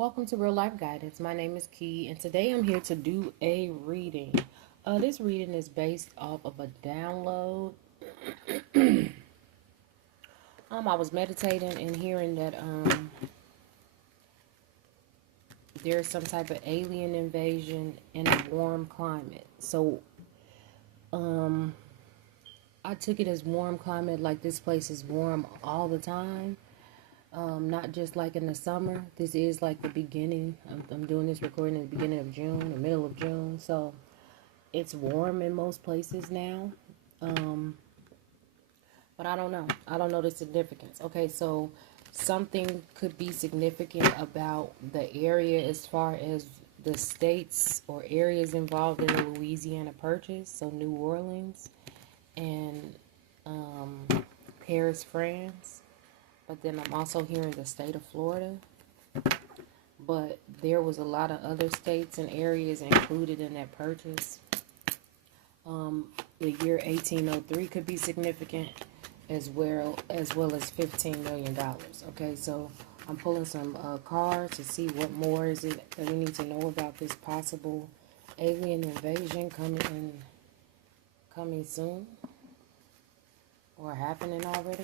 Welcome to Real Life Guidance. My name is Key, and today I'm here to do a reading. This reading is based off of a download. I was meditating and hearing that there's some type of alien invasion in a warm climate. So I took it as warm climate, like this place is warm all the time. Not just like in the summer. This is like the beginning. I'm doing this recording in the beginning of June, the middle of June. So it's warm in most places now. But I don't know. I don't know the significance. Okay, so something could be significant about the area as far as the states or areas involved in the Louisiana Purchase. So New Orleans and Paris, France. But then I'm also hearing the state of Florida. But there was a lot of other states and areas included in that purchase. The year 1803 could be significant as well as $15 million. Okay, so I'm pulling some cards to see what more is it that we need to know about this possible alien invasion coming soon or happening already.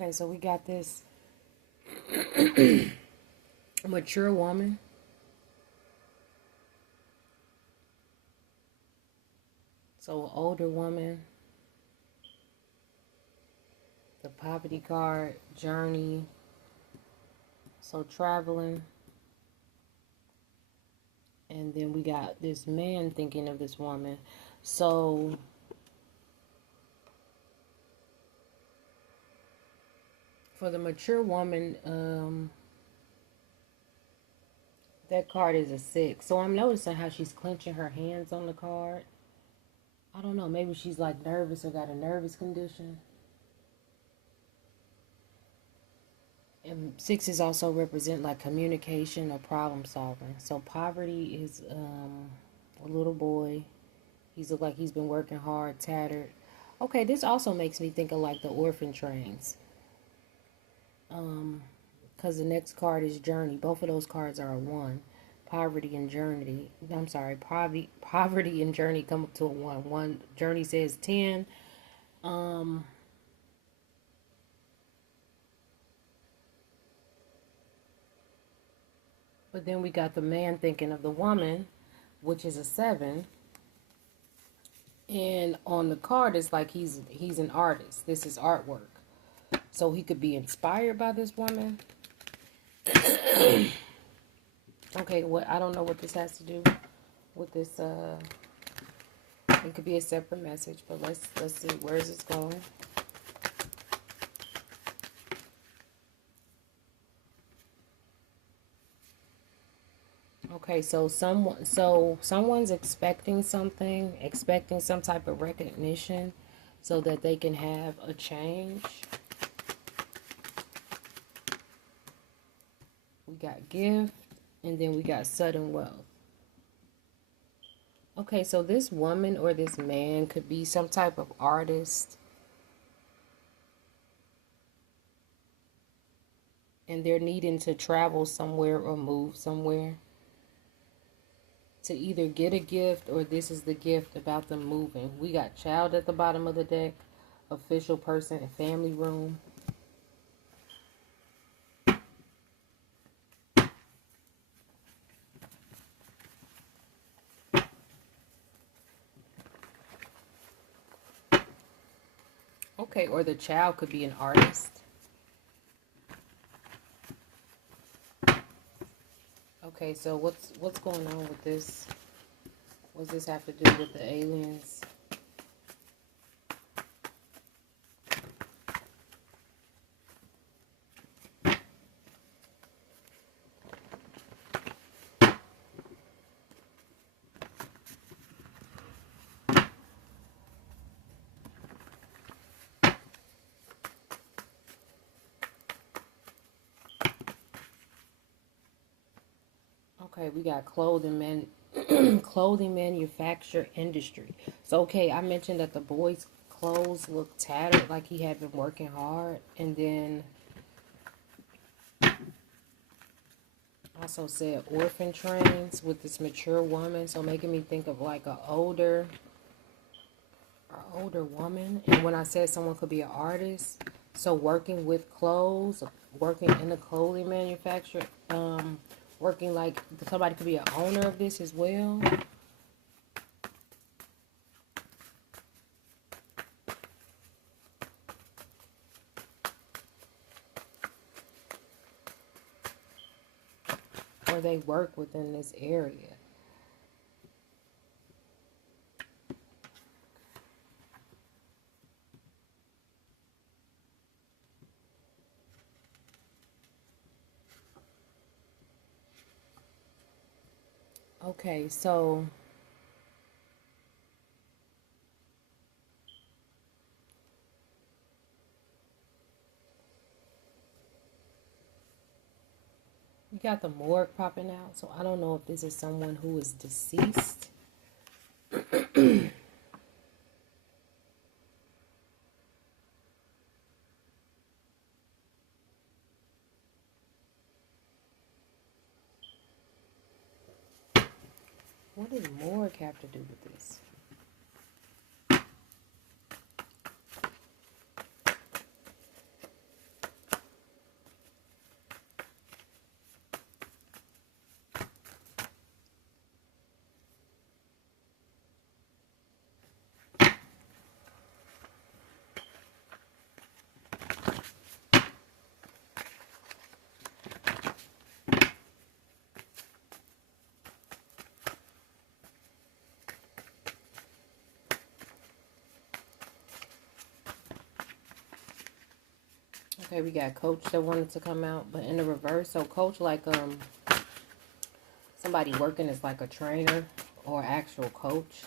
Okay, so we got this mature woman. So an older woman. The poverty card, journey. So traveling. And then we got this man thinking of this woman. So for the mature woman, that card is a 6. So I'm noticing how she's clenching her hands on the card. I don't know. Maybe she's like nervous or got a nervous condition. And 6s also represent like communication or problem solving. So poverty is a little boy. He's looked like he's been working hard, tattered. Okay, this also makes me think of like the orphan trains. Because the next card is journey. Both of those cards are a 1. Poverty and journey. I'm sorry, poverty and journey come up to a 1. One journey says 10. But then we got the man thinking of the woman, which is a 7. And on the card, it's like he's an artist. This is artwork. So he could be inspired by this woman. Okay, I don't know what this has to do with this. It could be a separate message, but let's see, where is this going? Okay, so someone's expecting something, expecting some type of recognition so that they can have a change. We got gift, and then we got sudden wealth. Okay, so this woman or this man could be some type of artist. And they're needing to travel somewhere or move somewhere to either get a gift, or this is the gift about them moving. We got child at the bottom of the deck, official person, and family room. Okay, or the child could be an artist. Okay, so what's going on with What does this have to do with the aliens? Okay, we got clothing manufacture industry. So, okay, I mentioned that the boy's clothes look tattered, like he had been working hard. And then also said orphan trains with this mature woman. So making me think of like a older woman. And when I said someone could be an artist, so working with clothes, working in the clothing manufacturer, working like somebody could be an owner of this as well. Or they work within this area. Okay, so you got the morgue popping out. So I don't know if this is someone who is deceased. What does morgue have to do with this? Okay, we got coach that wanted to come out, but in the reverse. So coach, like somebody working as like a trainer or actual coach.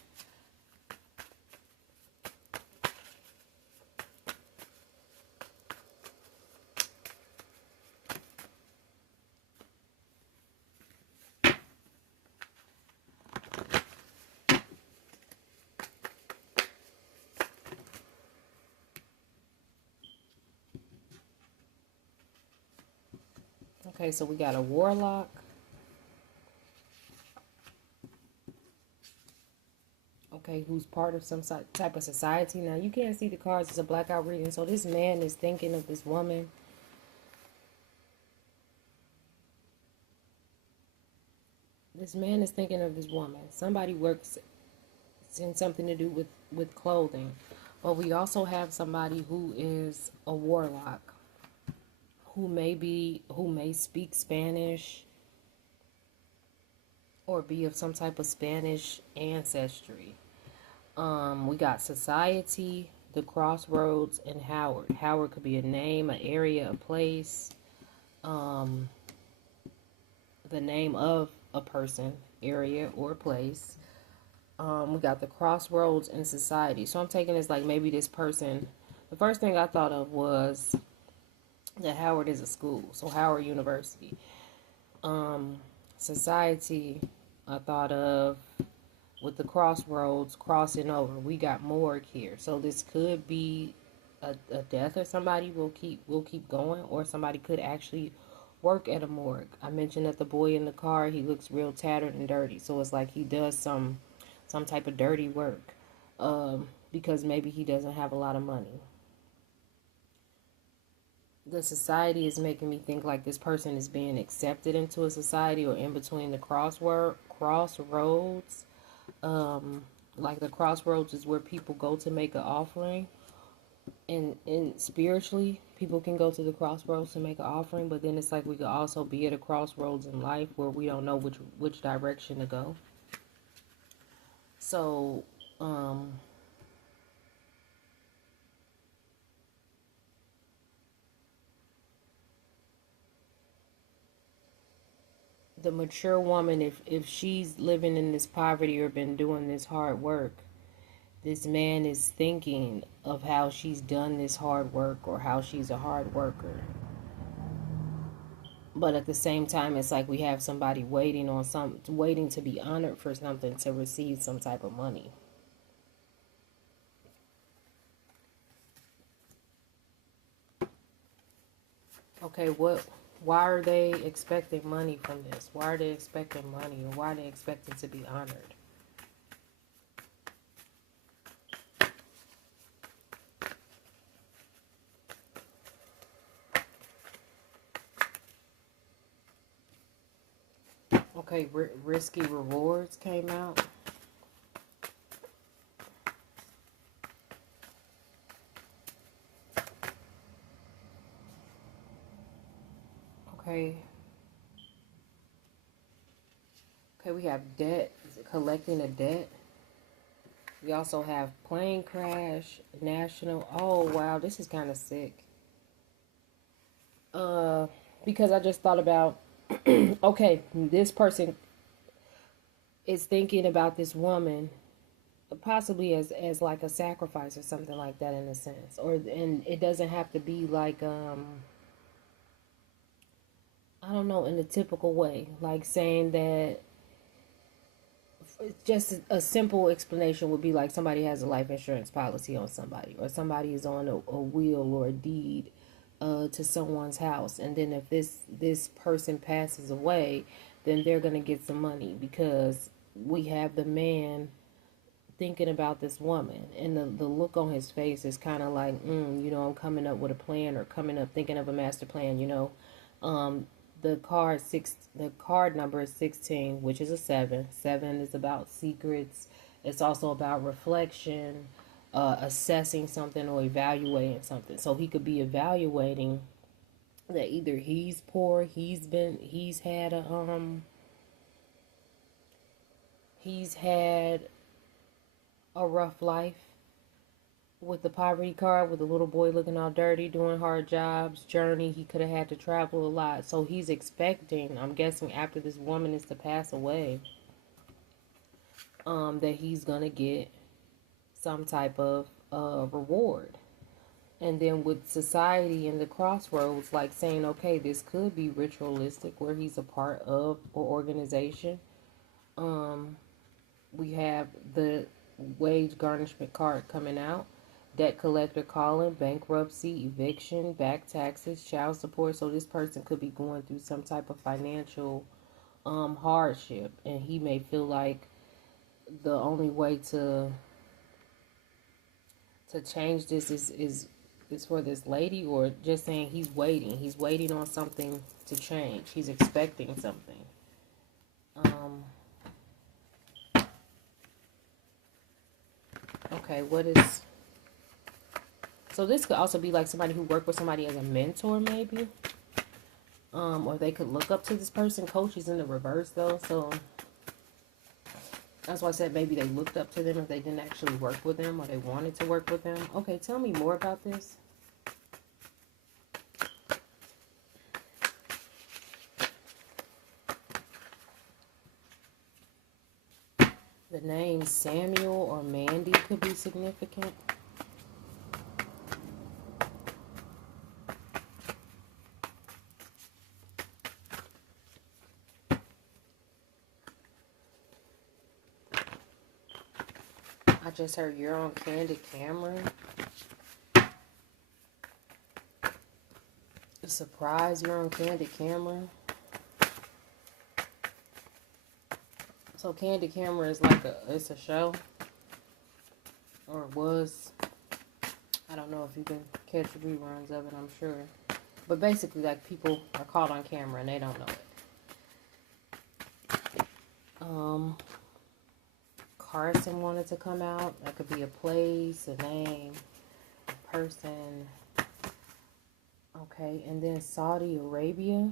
Okay, so we got a warlock. Okay, who's part of some type of society. Now, you can't see the cards. It's a blackout reading. So this man is thinking of this woman. This man is thinking of this woman. Somebody works in something to do with clothing. But we also have somebody who is a warlock. Who may speak Spanish or be of some type of Spanish ancestry. We got society, the crossroads, and Howard. Howard could be a name, an area, a place, the name of a person, area, or place. We got the crossroads and society. So I'm taking this like maybe this person. The first thing I thought of was that Howard is a school, so Howard University. Society, I thought of with the crossroads crossing over. We got morgue here, so this could be a death, or somebody will keep going, or somebody could actually work at a morgue. I mentioned that the boy in the car, he looks real tattered and dirty, so it's like he does some type of dirty work, because maybe he doesn't have a lot of money. The society is making me think like this person is being accepted into a society or in between the crossroads. Like the crossroads is where people go to make an offering. And spiritually, people can go to the crossroads to make an offering, but then it's like we could also be at a crossroads in life where we don't know which direction to go. So, the mature woman, if she's living in this poverty or been doing this hard work, this man is thinking of how she's done this hard work or how she's a hard worker. But at the same time, it's like we have somebody waiting to be honored for something, to receive some type of money. Okay, why are they expecting money from this? Why are they expecting money, or why are they expecting to be honored? Okay, risky rewards came out. Okay. Okay, we have debt, collecting a debt. We also have plane crash, national. Oh, wow, this is kind of sick. Because I just thought about, okay, this person is thinking about this woman possibly as like a sacrifice or something like that, in a sense. And it doesn't have to be like, I don't know, in a typical way, like saying that. Just a simple explanation would be like somebody has a life insurance policy on somebody, or somebody is on a will or a deed to someone's house, and then if this person passes away, then they're gonna get some money, because we have the man thinking about this woman, and the look on his face is kind of like, I'm coming up with a plan, or coming up thinking of a master plan, the card number is 16, which is a 7. 7 is about secrets. It's also about reflection, assessing something, or evaluating something. So he could be evaluating that either he's poor, he's had a rough life, with the poverty card, with the little boy looking all dirty, doing hard jobs, journey. He could have had to travel a lot. So he's expecting, I'm guessing after this woman is to pass away, that he's going to get some type of reward. And then with society in the crossroads, like saying, okay, this could be ritualistic, where he's a part of an organization. We have the wage garnishment card coming out. Debt collector calling, bankruptcy, eviction, back taxes, child support. So this person could be going through some type of financial hardship, and he may feel like the only way to change this is for this lady, or just saying he's waiting on something to change. He's expecting something. Okay, what is... So this could also be like somebody who worked with somebody as a mentor, maybe. Or they could look up to this person. Coach is in the reverse, though. So that's why I said maybe they looked up to them if they didn't actually work with them, or they wanted to work with them. Okay, tell me more about this. The name Samuel or Mandy could be significant. I just heard you're on candid camera. A surprise, you're on candid camera. So candid camera is like it's a show. Or it was. I don't know if you can catch reruns of it, I'm sure. But basically, like, people are caught on camera and they don't know it. Arson wanted to come out. That could be a place, a name, a person. Okay, and then Saudi Arabia.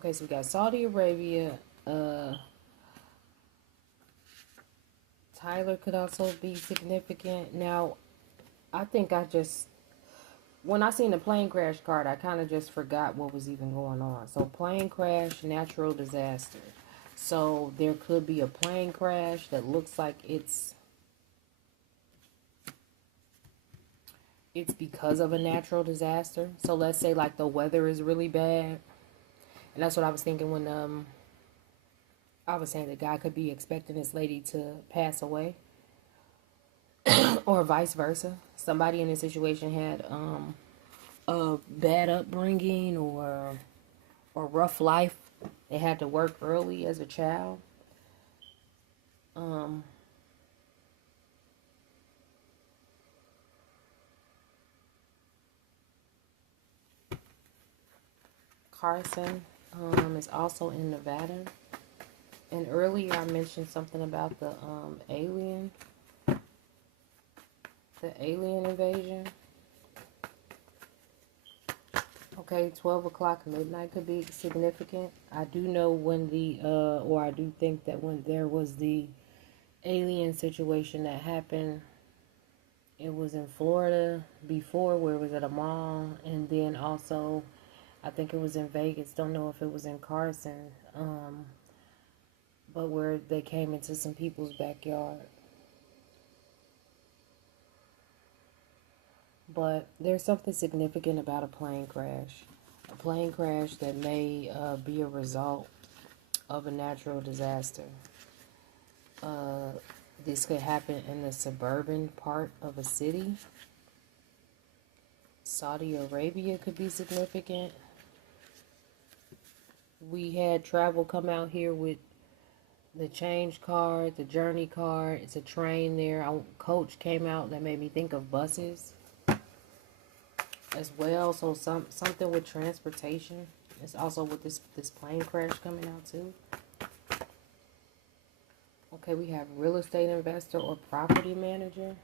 Okay, so we got Saudi Arabia. Tyler could also be significant. Now, I think when I seen the plane crash card, I kind of just forgot what was even going on. So plane crash, natural disaster. So there could be a plane crash that looks like it's because of a natural disaster. So let's say like the weather is really bad. And that's what I was thinking when I was saying the guy could be expecting this lady to pass away. Or vice versa. Somebody in this situation had a bad upbringing or rough life. They had to work early as a child. Carson is also in Nevada. And earlier I mentioned something about the alien invasion. Okay, 12 o'clock midnight could be significant. I do know when or I do think that when there was the alien situation that happened, it was in Florida before, where it was at a mall, and then also I think it was in Vegas. Don't know if it was in Carson, but where they came into some people's backyard. But there's something significant about a plane crash. A plane crash that may be a result of a natural disaster. This could happen in the suburban part of a city. Saudi Arabia could be significant. We had travel come out here with the change card, the journey card. It's a train there. Coach came out that made me think of buses as well. So something with transportation. It's also with this plane crash coming out too. Okay, we have real estate investor or property manager.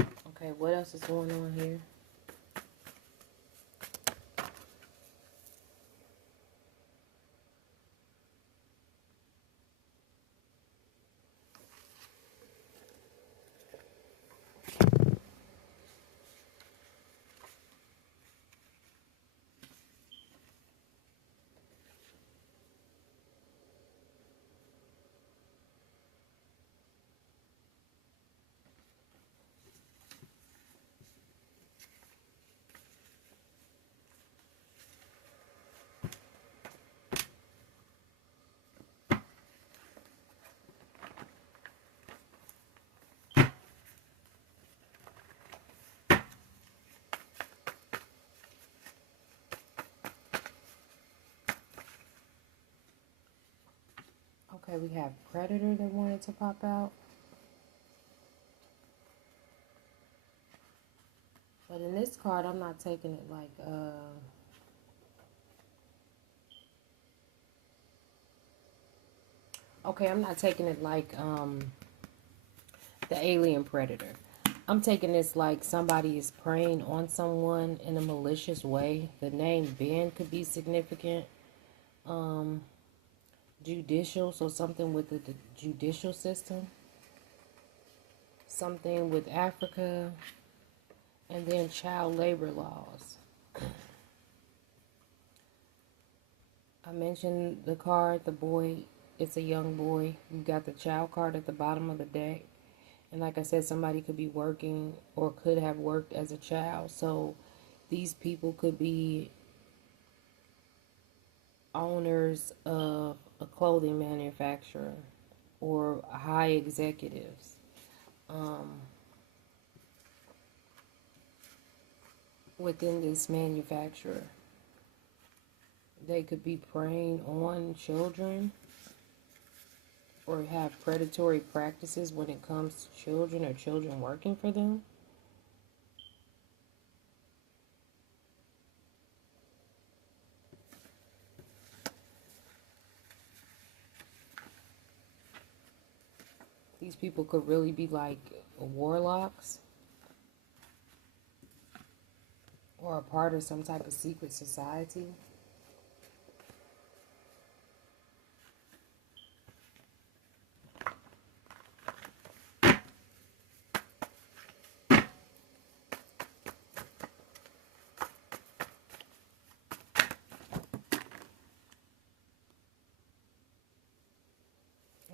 Okay, what else is going on here? Okay, we have predator that wanted to pop out. But in this card, I'm not taking it like, okay, I'm not taking it like, the alien predator. I'm taking this like somebody is preying on someone in a malicious way. The name Ben could be significant. Judicial, so something with the judicial system. Something with Africa. And then child labor laws. I mentioned the card, the boy, it's a young boy. We've got the child card at the bottom of the deck. And like I said, somebody could be working or could have worked as a child. So these people could be owners of a clothing manufacturer or high executives. Within this manufacturer. They could be preying on children or have predatory practices when it comes to children or children working for them. These people could really be like warlocks or a part of some type of secret society.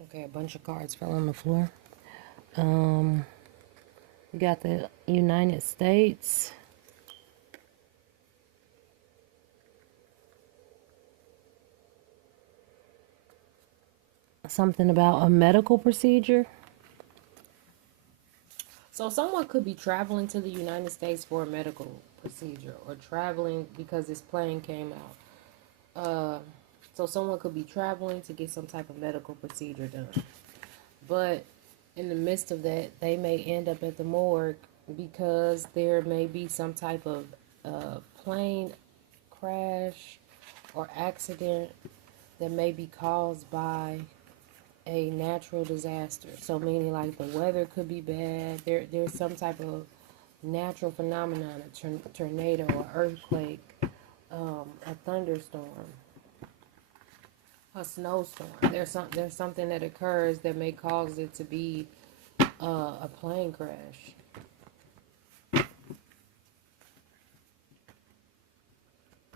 Okay, a bunch of cards fell on the floor. We got the United States. Something about a medical procedure. So someone could be traveling to the United States for a medical procedure, or traveling because this plane came out. So someone could be traveling to get some type of medical procedure done. But in the midst of that, they may end up at the morgue because there may be some type of plane crash or accident that may be caused by a natural disaster. So meaning like the weather could be bad. There's some type of natural phenomenon, a tornado, or earthquake, a thunderstorm, a snowstorm. There's something that occurs that may cause it to be a plane crash.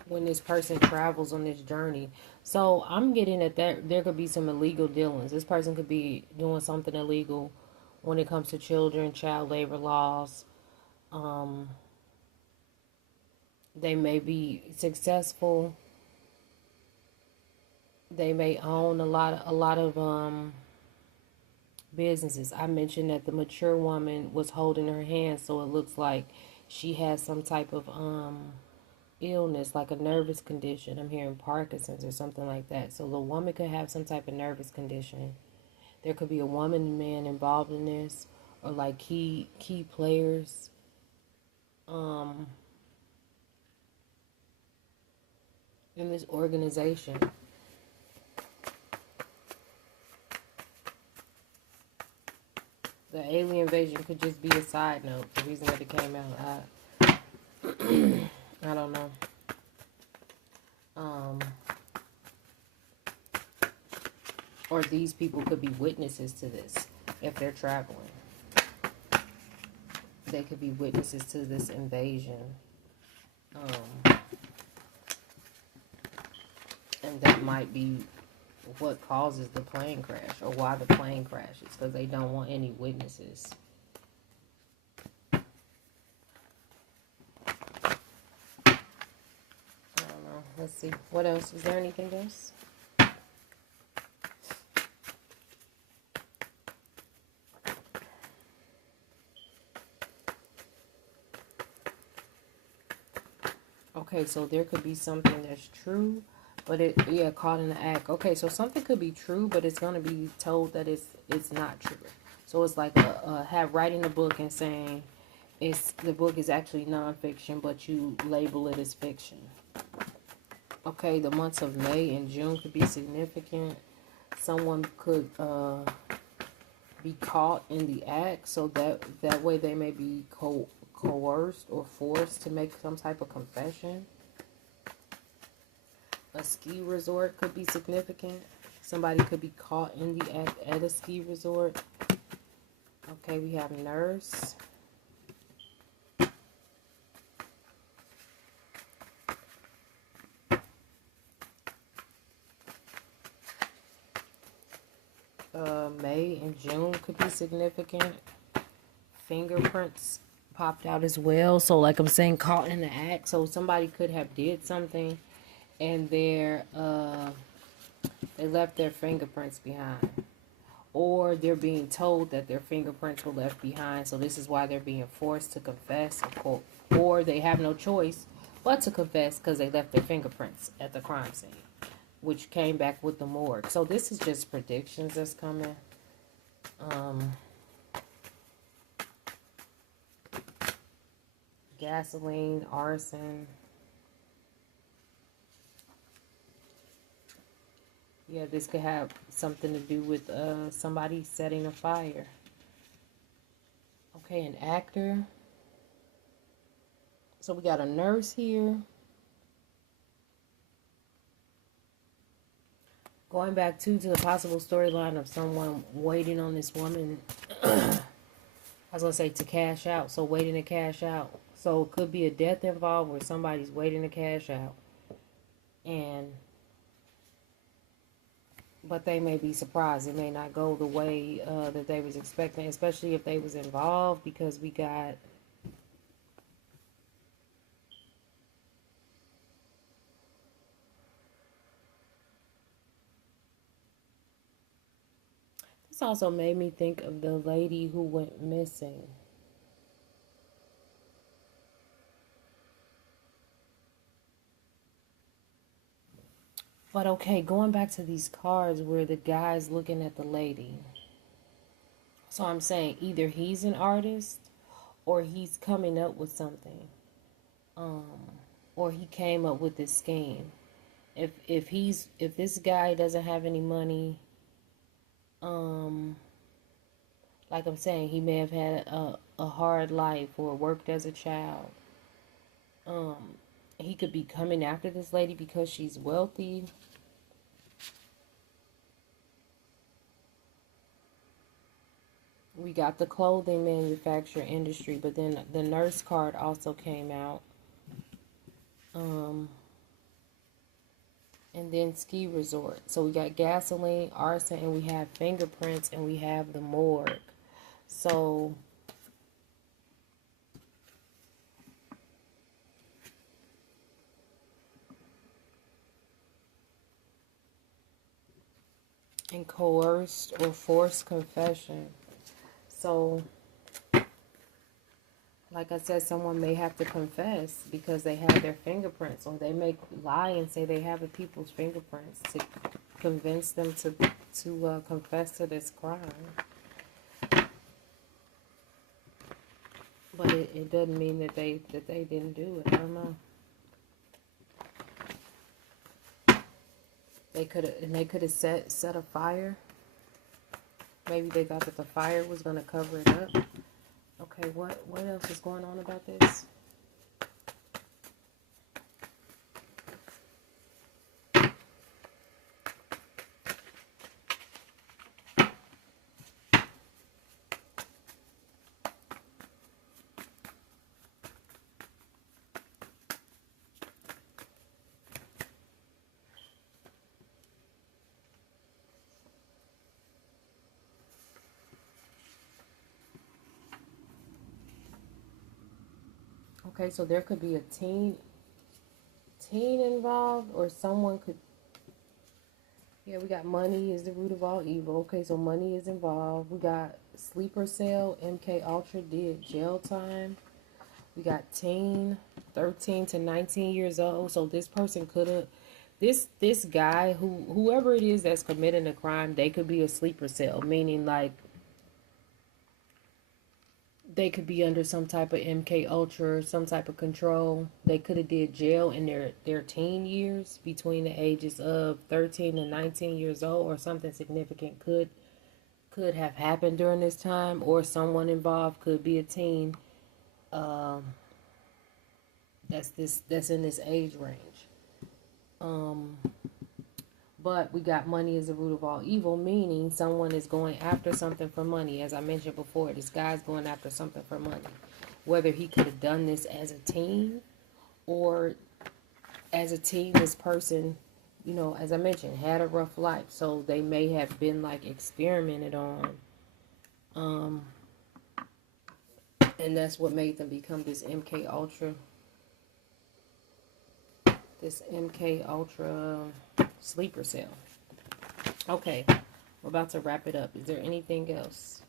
When this person travels on this journey. So I'm getting at that there could be some illegal dealings. This person could be doing something illegal when it comes to children, child labor laws. They may be successful. They may own a lot of businesses. I mentioned that the mature woman was holding her hand, so it looks like she has some type of illness, like a nervous condition. I'm hearing Parkinson's or something like that. So the woman could have some type of nervous condition. There could be a woman and man involved in this, or like key players. In this organization. The alien invasion could just be a side note. The reason that it came out, I don't know. Or these people could be witnesses to this if they're traveling. They could be witnesses to this invasion. And that might be what causes the plane crash, or why the plane crashes, because they don't want any witnesses. I don't know. Let's see. What else? Is there anything else? Okay, so there could be something that's true, but caught in the act. Okay, so something could be true, but it's going to be told that it's not true. So it's like writing a book and saying the book is actually nonfiction, but you label it as fiction. Okay, the months of May and June could be significant. Someone could be caught in the act, so that way they may be coerced or forced to make some type of confession. A ski resort could be significant. Somebody could be caught in the act at a ski resort. Okay, we have nurse. May and June could be significant. Fingerprints popped out as well. So like I'm saying, caught in the act. So somebody could have did something and they left their fingerprints behind. Or they're being told that their fingerprints were left behind. So this is why they're being forced to confess. Or they have no choice but to confess because they left their fingerprints at the crime scene, which came back with the morgue. So this is just predictions that's coming. Gasoline, arson. Yeah, this could have something to do with somebody setting a fire. Okay, an actor. So we got a nurse here. Going back to the possible storyline of someone waiting on this woman. I was going to say to cash out. So waiting to cash out. So it could be a death involved where somebody's waiting to cash out. And but they may be surprised. It may not go the way that they was expecting, especially if they was involved, because we got this. Also made me think of the lady who went missing. But okay, going back to these cards where the guy's looking at the lady. So I'm saying either he's an artist or he's coming up with something. Or he came up with this scheme. If this guy doesn't have any money, like I'm saying, he may have had a hard life or worked as a child. He could be coming after this lady because she's wealthy. We got the clothing manufacturer industry, but then the nurse card also came out. And then ski resort. So we got gasoline, arson, and we have fingerprints, and we have the morgue. So and coerced or forced confession. So like I said, someone may have to confess because they have their fingerprints, or they may lie and say they have a people's fingerprints to convince them to confess to this crime. But it doesn't mean that they didn't do it. I don't know. They could have set a fire. Maybe they thought that the fire was going to cover it up. Okay, what else is going on about this? Okay, so there could be a teen involved, or someone could. Yeah, we got money is the root of all evil. Okay, so money is involved. We got sleeper cell. MK Ultra did jail time. We got teen, 13 to 19 years old. So this person could have, this guy, whoever it is that's committing a crime, they could be a sleeper cell, meaning like they could be under some type of MK Ultra, some type of control. They could have did jail in their teen years, between the ages of 13 and 19 years old, or something significant could have happened during this time, or someone involved could be a teen. That's in this age range. But we got money is the root of all evil, meaning someone is going after something for money. As I mentioned before, this guy's going after something for money. Whether he could have done this as a teen, or as a teen, this person, as I mentioned, had a rough life. So they may have been like experimented on. And that's what made them become this MK Ultra. This MK Ultra sleeper cell. Okay, we're about to wrap it up. Is there anything else?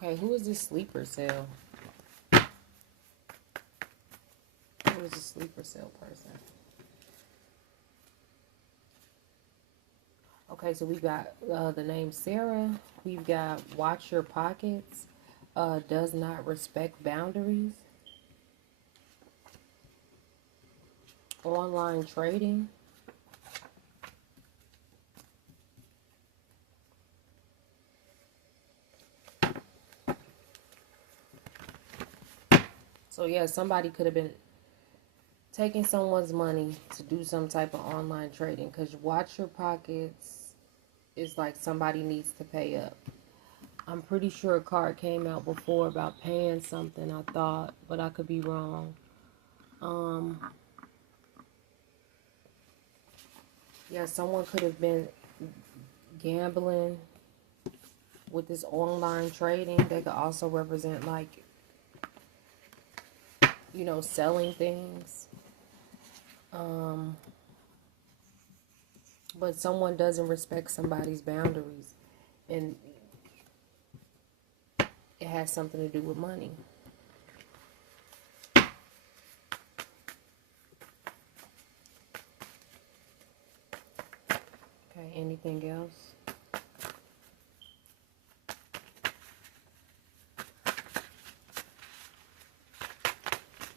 Okay, who is this sleeper cell? Who is a sleeper cell person? Okay, so we've got the name Sarah. We've got watch your pockets. Does not respect boundaries. Online trading. So yeah, somebody could have been taking someone's money to do some type of online trading, because watch your pockets is like somebody needs to pay up. I'm pretty sure a card came out before about paying something, I thought, but I could be wrong. Yeah, someone could have been gambling with this online trading. They could also represent, like, you know, selling things. But someone doesn't respect somebody's boundaries, and it has something to do with money. Okay, anything else?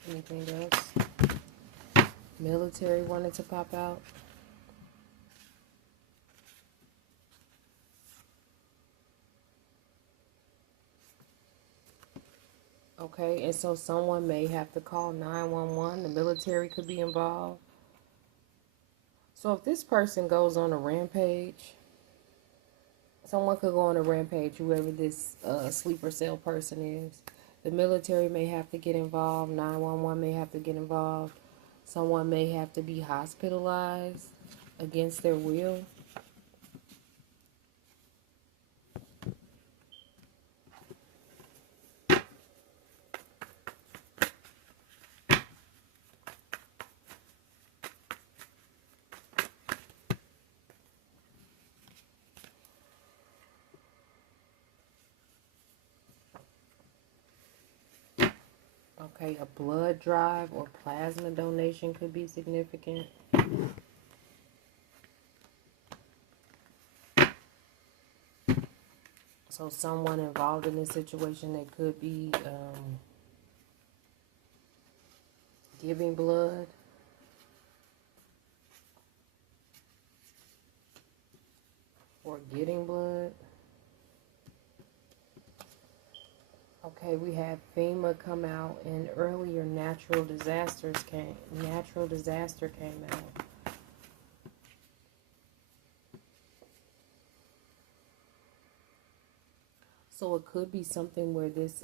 Anything else? Military wanted to pop out. Okay, and so someone may have to call 911. The military could be involved. So if this person goes on a rampage, someone could go on a rampage, whoever this sleeper cell person is. The military may have to get involved. 911 may have to get involved. Someone may have to be hospitalized against their will. Okay, a blood drive or plasma donation could be significant. So someone involved in this situation that could be giving blood. Or getting blood. Okay, we had FEMA come out, and earlier natural disaster came out. So it could be something where this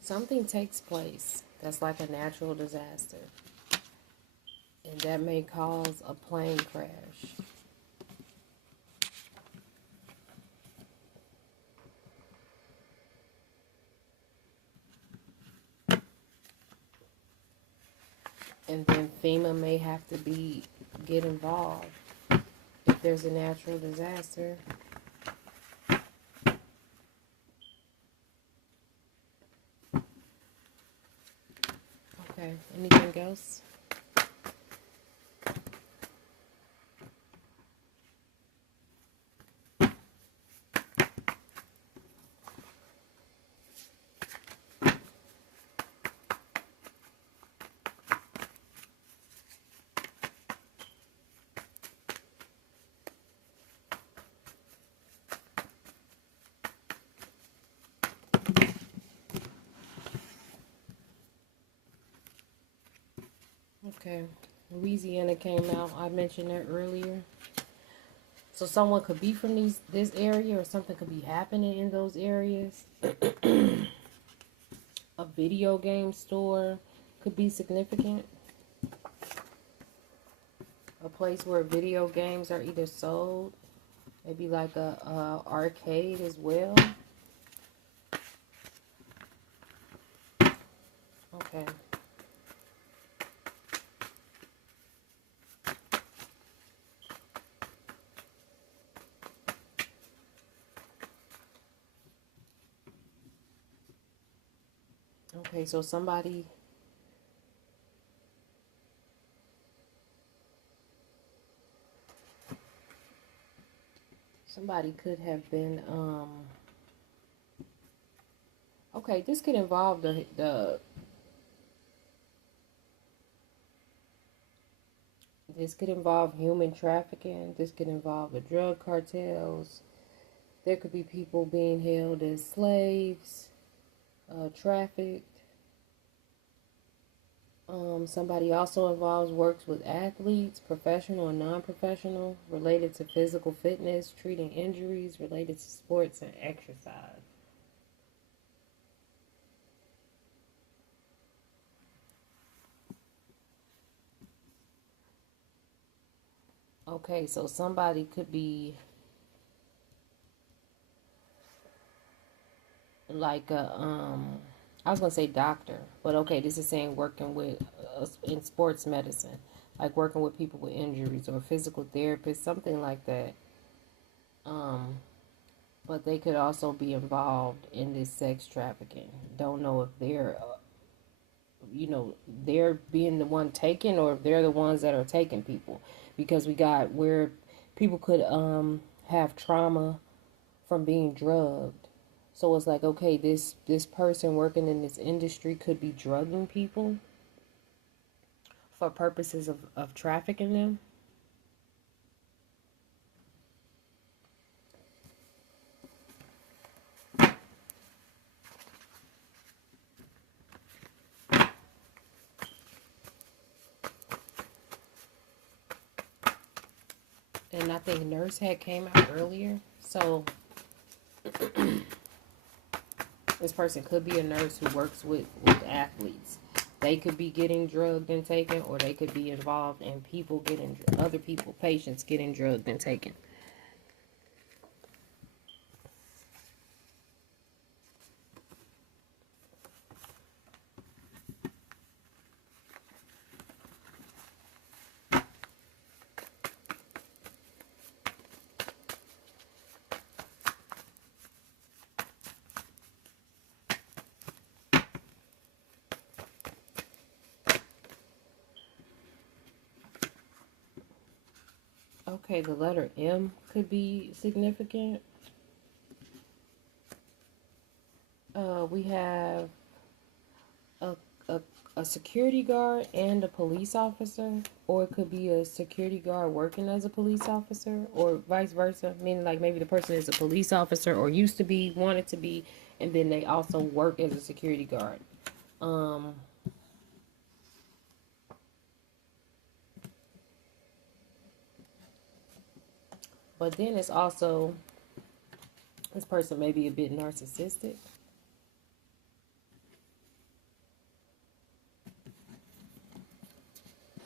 something takes place that's like a natural disaster, and that may cause a plane crash. And then FEMA may have to get involved if there's a natural disaster. Okay, anything else? Okay, Louisiana came out. I mentioned that earlier. So someone could be from this area, or something could be happening in those areas. A video game store could be significant. A place where video games are either sold, maybe like a arcade as well. Okay. Okay, so somebody could have been okay, this could involve this could involve human trafficking. This could involve the drug cartels. There could be people being held as slaves. trafficked. Somebody also involves works with athletes, professional and non-professional, related to physical fitness, treating injuries related to sports and exercise. Okay, so somebody could be like a I was gonna say doctor, but okay, this is saying working with in sports medicine, like working with people with injuries or physical therapist, something like that. But they could also be involved in this sex trafficking. Don't know if they're, they're being the one taken or if they're the ones that are taking people, because we got where people could have trauma from being drugged. So it's like, okay, this person working in this industry could be drugging people for purposes of trafficking them. And I think nurse had came out earlier. So this person could be a nurse who works with athletes. They could be getting drugged and taken, or they could be involved in people getting, other people, patients getting drugged and taken. Okay, the letter M could be significant. We have a, a, a security guard and a police officer, or it could be a security guard working as a police officer, or vice versa, meaning like maybe the person is a police officer or used to be, wanted to be, and then they also work as a security guard. But then it's also, this person may be a bit narcissistic.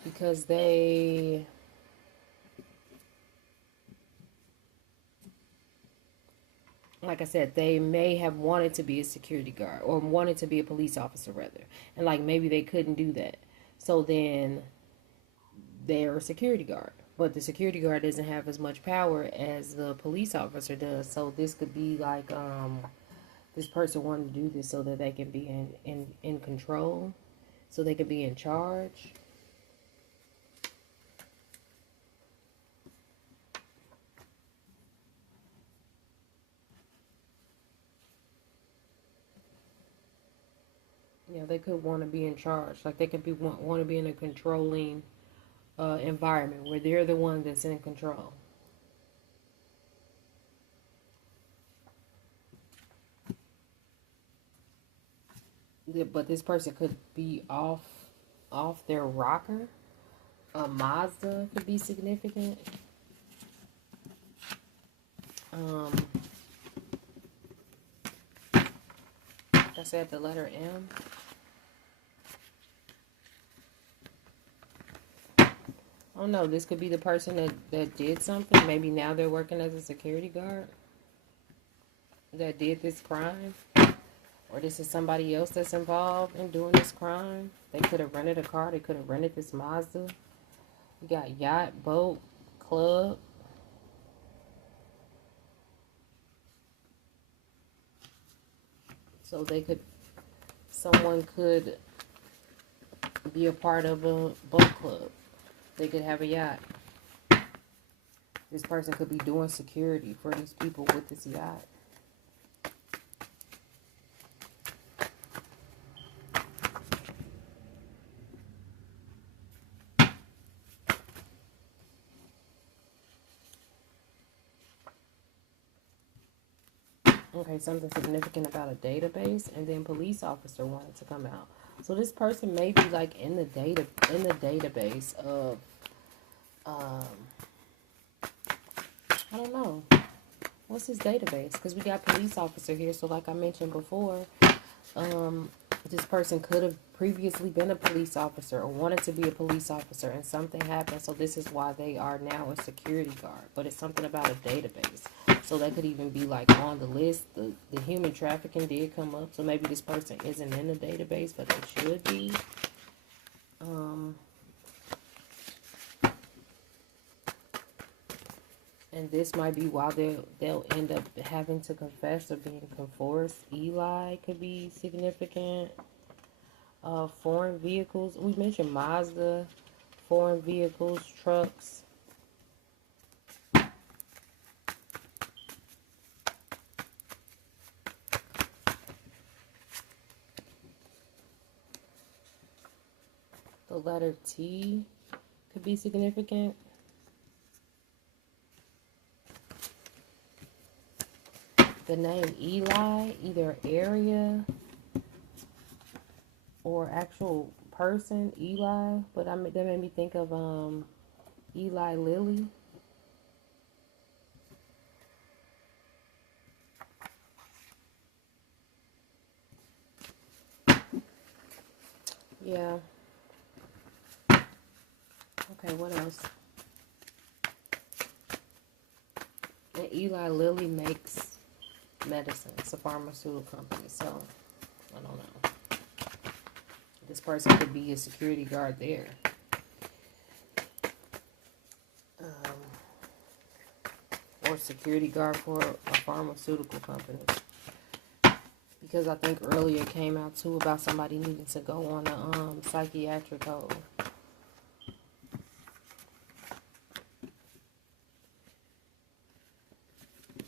Because they, like I said, they may have wanted to be a security guard or wanted to be a police officer rather. And like maybe they couldn't do that. So then they're a security guard. But the security guard doesn't have as much power as the police officer does. So this could be like this person wanted to do this so that they can be in control. So they can be in charge. Yeah, they could want to be in charge. Like they could be want to be in a controlling environment where they're the one that's in control. Yeah, but this person could be off their rocker. A Mazda could be significant. Like I said, the letter M. Oh no, this could be the person that did something. Maybe now they're working as a security guard that did this crime. Or this is somebody else that's involved in doing this crime. They could have rented a car. They could have rented this Mazda. You got yacht, boat, club. So someone could be a part of a boat club. They could have a yacht. This person could be doing security for these people with this yacht. Okay, something significant about a database, and then police officer wanted to come out. So this person may be like in the database of I don't know. What's his database? Because we got police officer here. So like I mentioned before, this person could have previously been a police officer or wanted to be a police officer, and something happened. So this is why they are now a security guard. But it's something about a database. So they could even be like on the list. The human trafficking did come up. So maybe this person isn't in the database, but they should be. And this might be why they'll end up having to confess or being forced. Eli could be significant. Foreign vehicles. We mentioned Mazda. Foreign vehicles, trucks. The letter T could be significant. The name Eli, either area or actual person, Eli. But that made me think of Eli Lilly. Yeah. Okay, what else? And Eli Lilly makes medicine. It's a pharmaceutical company, so I don't know. This person could be a security guard there. Or security guard for a pharmaceutical company. Because I think earlier it came out too about somebody needing to go on a psychiatric hold.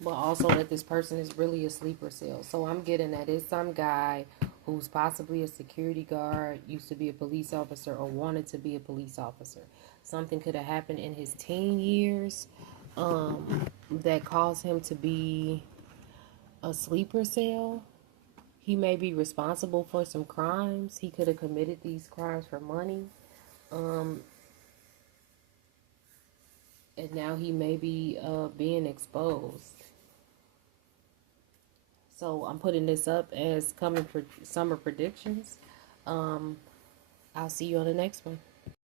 But also that this person is really a sleeper cell. So I'm getting that it's some guy who's possibly a security guard, used to be a police officer, or wanted to be a police officer. Something could have happened in his teen years that caused him to be a sleeper cell. He may be responsible for some crimes. He could have committed these crimes for money. And now he may be being exposed. So I'm putting this up as coming for summer predictions. I'll see you on the next one.